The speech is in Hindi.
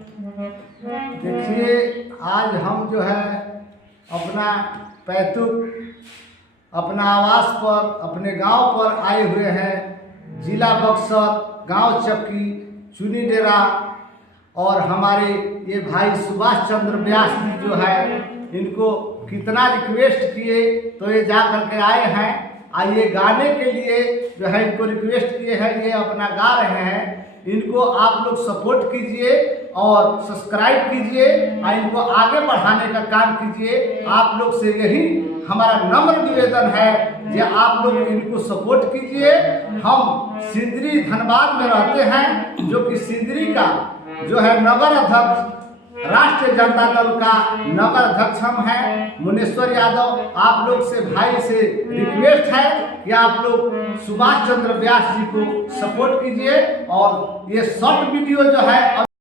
देखिए, आज हम जो है अपना पैतृक अपना आवास पर अपने गांव पर आए हुए हैं। जिला बक्सर, गांव चक्की, चुनी डेरा। और हमारे ये भाई सुभाष चंद्र व्यास जी जो है, इनको कितना रिक्वेस्ट किए तो ये जा करके आए हैं। ये गाने के लिए जो है इनको रिक्वेस्ट किए हैं, ये अपना गा रहे हैं। इनको आप लोग सपोर्ट कीजिए और सब्सक्राइब कीजिए और इनको आगे बढ़ाने का काम कीजिए। आप लोग से यही हमारा नम्र निवेदन है कि आप लोग इनको सपोर्ट कीजिए। हम सिंदरी धनबाद में रहते हैं, जो कि सिंदरी का जो है नगर अध्यक्ष, राष्ट्रीय जनता दल का नगर अध्यक्ष हम हैं, मुनेश्वर यादव। आप लोग से भाई से रिक्वेस्ट है कि आप लोग सुभाष चंद्र व्यास जी को सपोर्ट कीजिए। और ये शॉर्ट वीडियो जो है